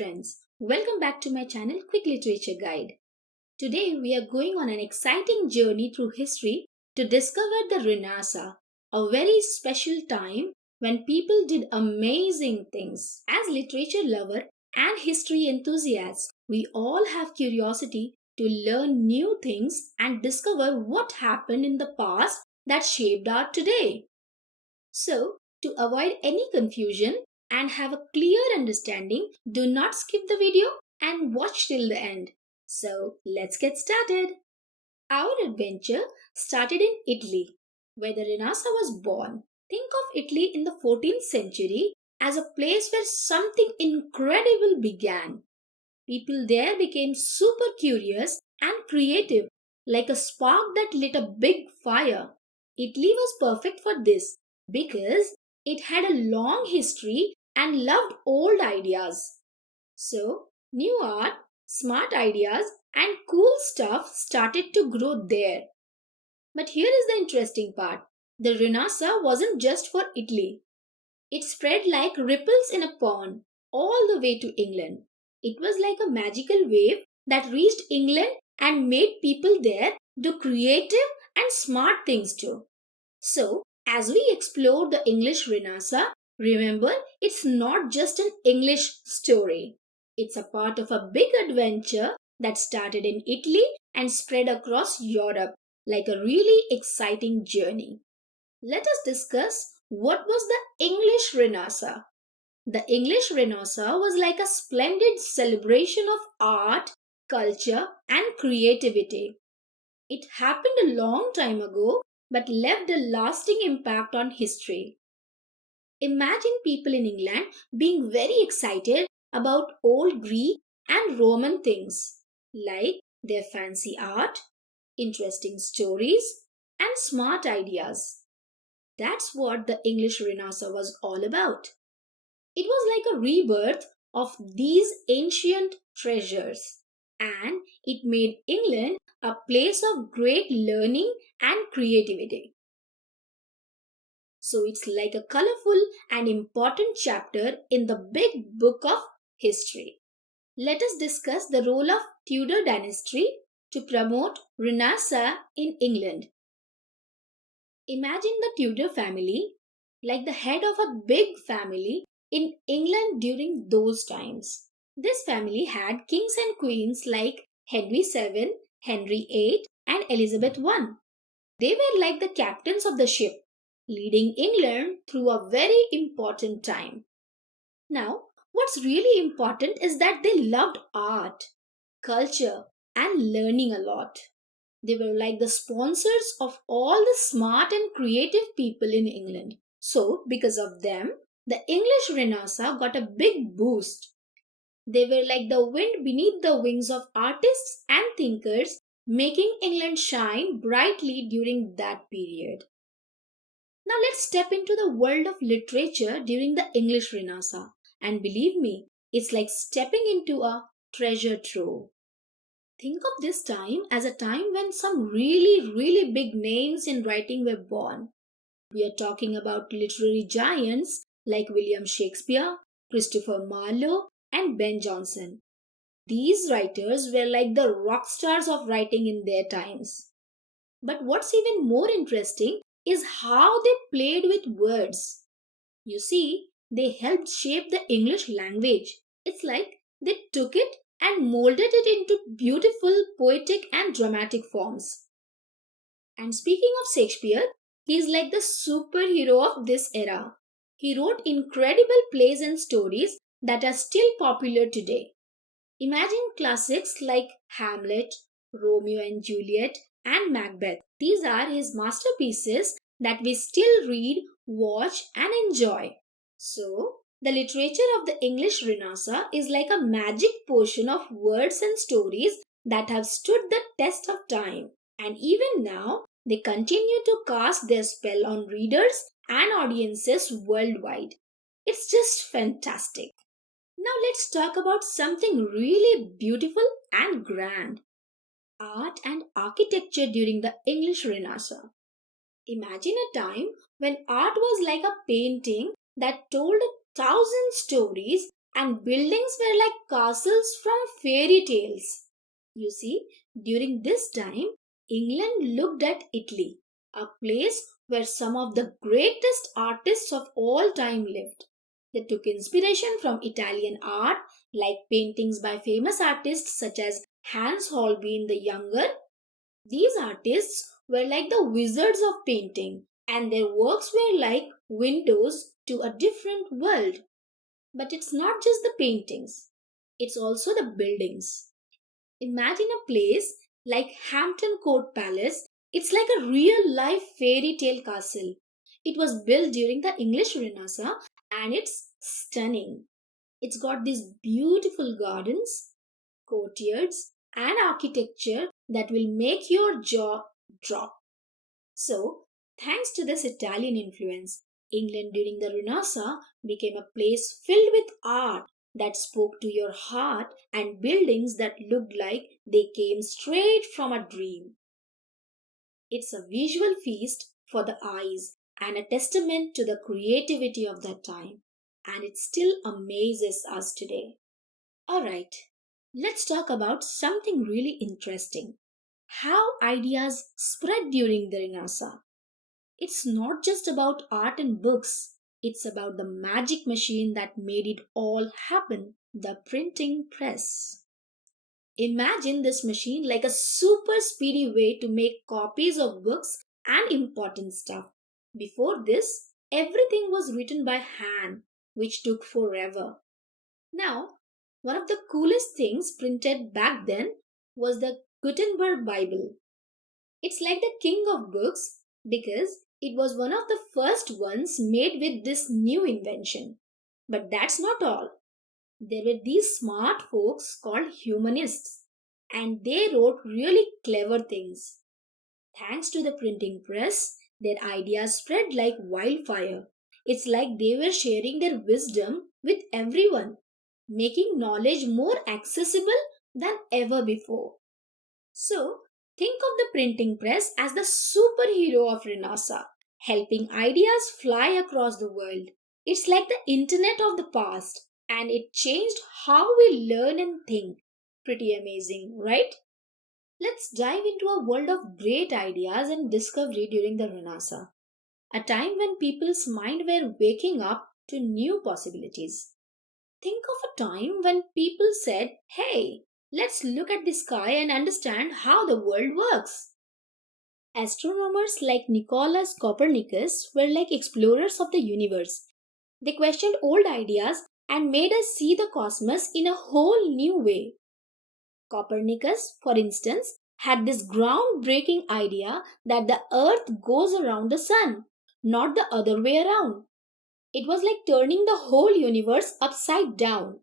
friends, welcome back to my channel Quick Literature Guide. Today we are going on an exciting journey through history to discover the Renaissance, a very special time when people did amazing things. As literature lover and history enthusiasts, we all have curiosity to learn new things and discover what happened in the past that shaped our today. So, to avoid any confusion and have a clear understanding, do not skip the video and watch till the end. So, let's get started. Our adventure started in Italy, where the Renaissance was born. Think of Italy in the 14th century as a place where something incredible began. People there became super curious and creative, like a spark that lit a big fire. Italy was perfect for this because it had a long history and loved old ideas. So, new art, smart ideas, and cool stuff started to grow there. But here is the interesting part: the Renaissance wasn't just for Italy. It spread like ripples in a pond all the way to England. It was like a magical wave that reached England and made people there do creative and smart things too. So, as we explore the English Renaissance, remember it's not just an English story. It's a part of a big adventure that started in Italy and spread across Europe like a really exciting journey. Let us discuss what was the English Renaissance. The English Renaissance was like a splendid celebration of art, culture, and creativity. It happened a long time ago but left a lasting impact on history. Imagine people in England being very excited about old Greek and Roman things like their fancy art, interesting stories, and smart ideas. That's what the English Renaissance was all about. It was like a rebirth of these ancient treasures, and it made England a place of great learning and creativity. So it's like a colorful and important chapter in the big book of history. Let us discuss the role of Tudor dynasty to promote Renaissance in England. Imagine the Tudor family like the head of a big family in England during those times. This family had kings and queens like Henry VII, Henry VIII, and Elizabeth I. They were like the captains of the ship, leading England through a very important time. Now, what's really important is that they loved art, culture, and learning a lot. They were like the sponsors of all the smart and creative people in England. So, because of them, the English Renaissance got a big boost. They were like the wind beneath the wings of artists and thinkers, making England shine brightly during that period. Now, let's step into the world of literature during the English Renaissance. And believe me, it's like stepping into a treasure trove. Think of this time as a time when some really big names in writing were born. We are talking about literary giants like William Shakespeare, Christopher Marlowe, and Ben Jonson. These writers were like the rock stars of writing in their times. But what's even more interesting is how they played with words. You see, they helped shape the English language. It's like they took it and molded it into beautiful, poetic, and dramatic forms. And speaking of Shakespeare, he is like the superhero of this era. He wrote incredible plays and stories that are still popular today. Imagine classics like Hamlet, Romeo and Juliet, and Macbeth. These are his masterpieces that we still read, watch, and enjoy. So, the literature of the English Renaissance is like a magic potion of words and stories that have stood the test of time. And even now, they continue to cast their spell on readers and audiences worldwide. It's just fantastic. Now let's talk about something really beautiful and grand: art and architecture during the English Renaissance. Imagine a time when art was like a painting that told 1,000 stories and buildings were like castles from fairy tales. You see, during this time, England looked at Italy, a place where some of the greatest artists of all time lived. They took inspiration from Italian art, like paintings by famous artists such as Hans Holbein the Younger. These artists were like the wizards of painting, and their works were like windows to a different world. But it's not just the paintings, it's also the buildings. Imagine a place like Hampton Court Palace. It's like a real life fairy tale castle. It was built during the English Renaissance and it's stunning. It's got these beautiful gardens, courtyards, and architecture that will make your jaw drop. So, thanks to this Italian influence, England during the Renaissance became a place filled with art that spoke to your heart and buildings that looked like they came straight from a dream. It's a visual feast for the eyes and a testament to the creativity of that time, and it still amazes us today. Alright, let's talk about something really interesting: how ideas spread during the Renaissance. It's not just about art and books, it's about the magic machine that made it all happen: the printing press. Imagine this machine like a super speedy way to make copies of books and important stuff. Before this, everything was written by hand, which took forever. Now, one of the coolest things printed back then was the Gutenberg Bible. It's like the king of books because it was one of the first ones made with this new invention. But that's not all. There were these smart folks called humanists, and they wrote really clever things. Thanks to the printing press, their ideas spread like wildfire. It's like they were sharing their wisdom with everyone, making knowledge more accessible than ever before. So, think of the printing press as the superhero of Renaissance, helping ideas fly across the world. It's like the internet of the past, and it changed how we learn and think. Pretty amazing, right? Let's dive into a world of great ideas and discovery during the Renaissance, a time when people's mind were waking up to new possibilities. Think of a time when people said, "Hey, let's look at the sky and understand how the world works." Astronomers like Nicolaus Copernicus were like explorers of the universe. They questioned old ideas and made us see the cosmos in a whole new way. Copernicus, for instance, had this groundbreaking idea that the earth goes around the sun, not the other way around. It was like turning the whole universe upside down.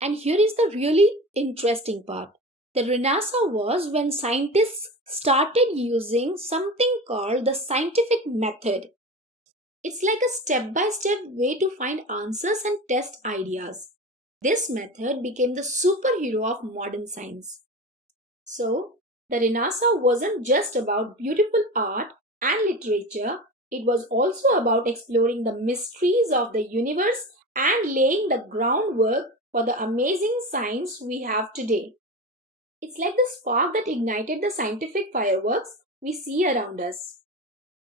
And here is the really interesting part. The Renaissance was when scientists started using something called the scientific method. It's like a step by step way to find answers and test ideas. This method became the superhero of modern science. So, the Renaissance wasn't just about beautiful art and literature, it was also about exploring the mysteries of the universe and laying the groundwork for the amazing science we have today. It's like the spark that ignited the scientific fireworks we see around us.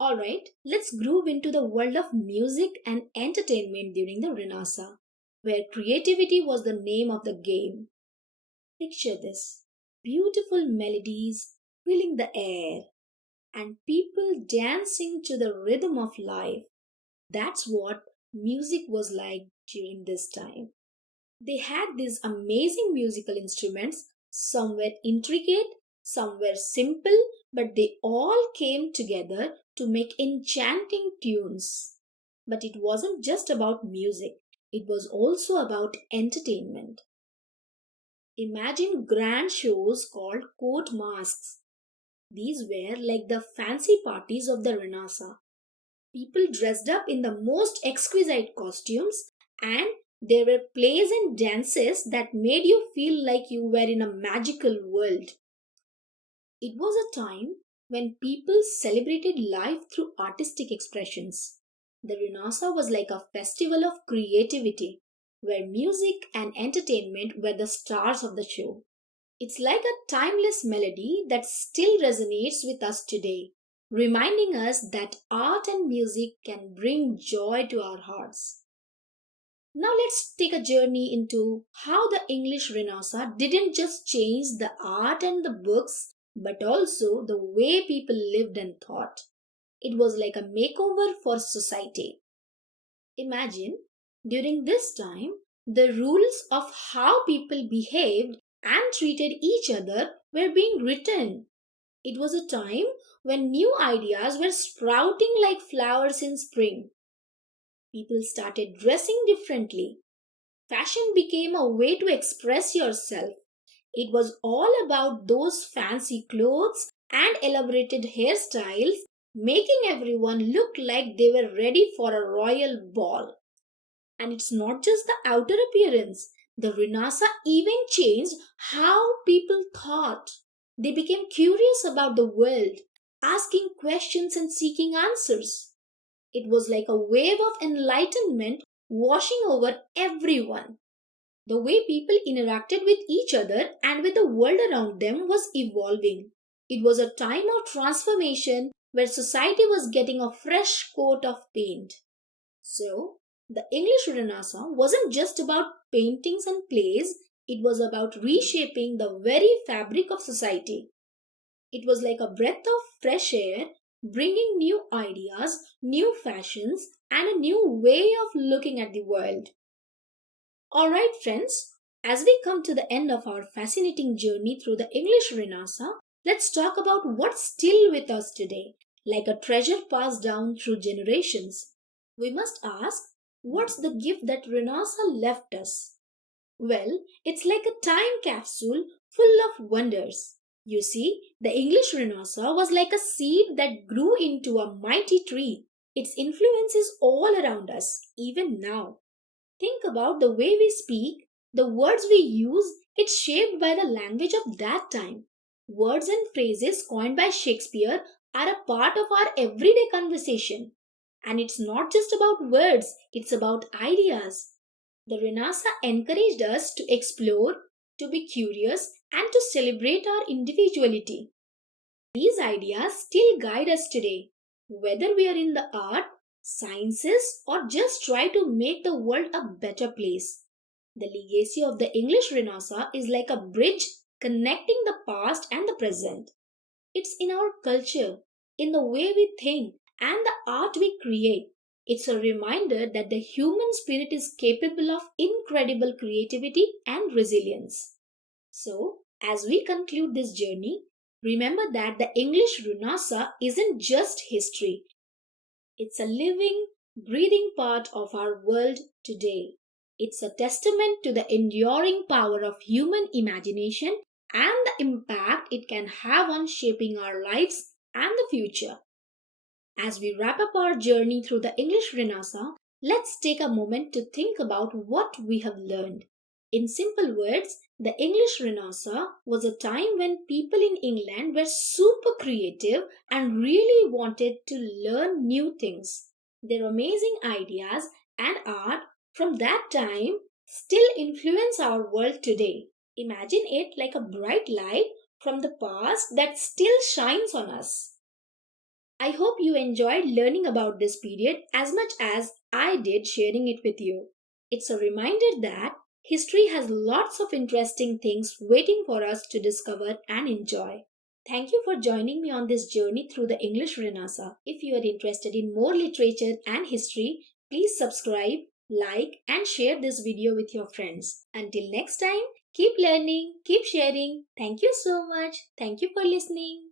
Alright, let's groove into the world of music and entertainment during the Renaissance, where creativity was the name of the game. Picture this: beautiful melodies filling the air, and people dancing to the rhythm of life. That's what music was like during this time. They had these amazing musical instruments. Some were intricate, some were simple, but they all came together to make enchanting tunes. But it wasn't just about music, it was also about entertainment. Imagine grand shows called court masks. These were like the fancy parties of the Renaissance. People dressed up in the most exquisite costumes, and there were plays and dances that made you feel like you were in a magical world. It was a time when people celebrated life through artistic expressions. The Renaissance was like a festival of creativity, where music and entertainment were the stars of the show. It's like a timeless melody that still resonates with us today, reminding us that art and music can bring joy to our hearts. Now let's take a journey into how the English Renaissance didn't just change the art and the books, but also the way people lived and thought. It was like a makeover for society. Imagine, during this time, the rules of how people behaved and treated each other were being written. It was a time when new ideas were sprouting like flowers in spring. People started dressing differently. Fashion became a way to express yourself. It was all about those fancy clothes and elaborated hairstyles, making everyone look like they were ready for a royal ball. And it's not just the outer appearance. The Renaissance even changed how people thought. They became curious about the world, asking questions and seeking answers. It was like a wave of enlightenment washing over everyone. The way people interacted with each other and with the world around them was evolving. It was a time of transformation where society was getting a fresh coat of paint. So, the English Renaissance wasn't just about paintings and plays, it was about reshaping the very fabric of society. It was like a breath of fresh air, bringing new ideas, new fashions, and a new way of looking at the world. Alright, friends, as we come to the end of our fascinating journey through the English Renaissance, let's talk about what's still with us today, like a treasure passed down through generations. We must ask, what's the gift that Renaissance left us? Well, it's like a time capsule full of wonders. You see, the English Renaissance was like a seed that grew into a mighty tree. Its influence is all around us, even now. Think about the way we speak, the words we use, it's shaped by the language of that time. Words and phrases coined by Shakespeare are a part of our everyday conversation. And it's not just about words, it's about ideas. The Renaissance encouraged us to explore, to be curious, and to celebrate our individuality. These ideas still guide us today, whether we are in the art, sciences, or just try to make the world a better place. The legacy of the English Renaissance is like a bridge connecting the past and the present. It's in our culture, in the way we think, and the art we create. It's a reminder that the human spirit is capable of incredible creativity and resilience. So, as we conclude this journey, remember that the English Renaissance isn't just history, it's a living, breathing part of our world today. It's a testament to the enduring power of human imagination and the impact it can have on shaping our lives and the future. As we wrap up our journey through the English Renaissance, let's take a moment to think about what we have learned. In simple words, the English Renaissance was a time when people in England were super creative and really wanted to learn new things. Their amazing ideas and art from that time still influence our world today. Imagine it like a bright light from the past that still shines on us. I hope you enjoyed learning about this period as much as I did sharing it with you. It's a reminder that history has lots of interesting things waiting for us to discover and enjoy. Thank you for joining me on this journey through the English Renaissance. If you are interested in more literature and history, please subscribe, like, and share this video with your friends. Until next time, keep learning, keep sharing. Thank you so much. Thank you for listening.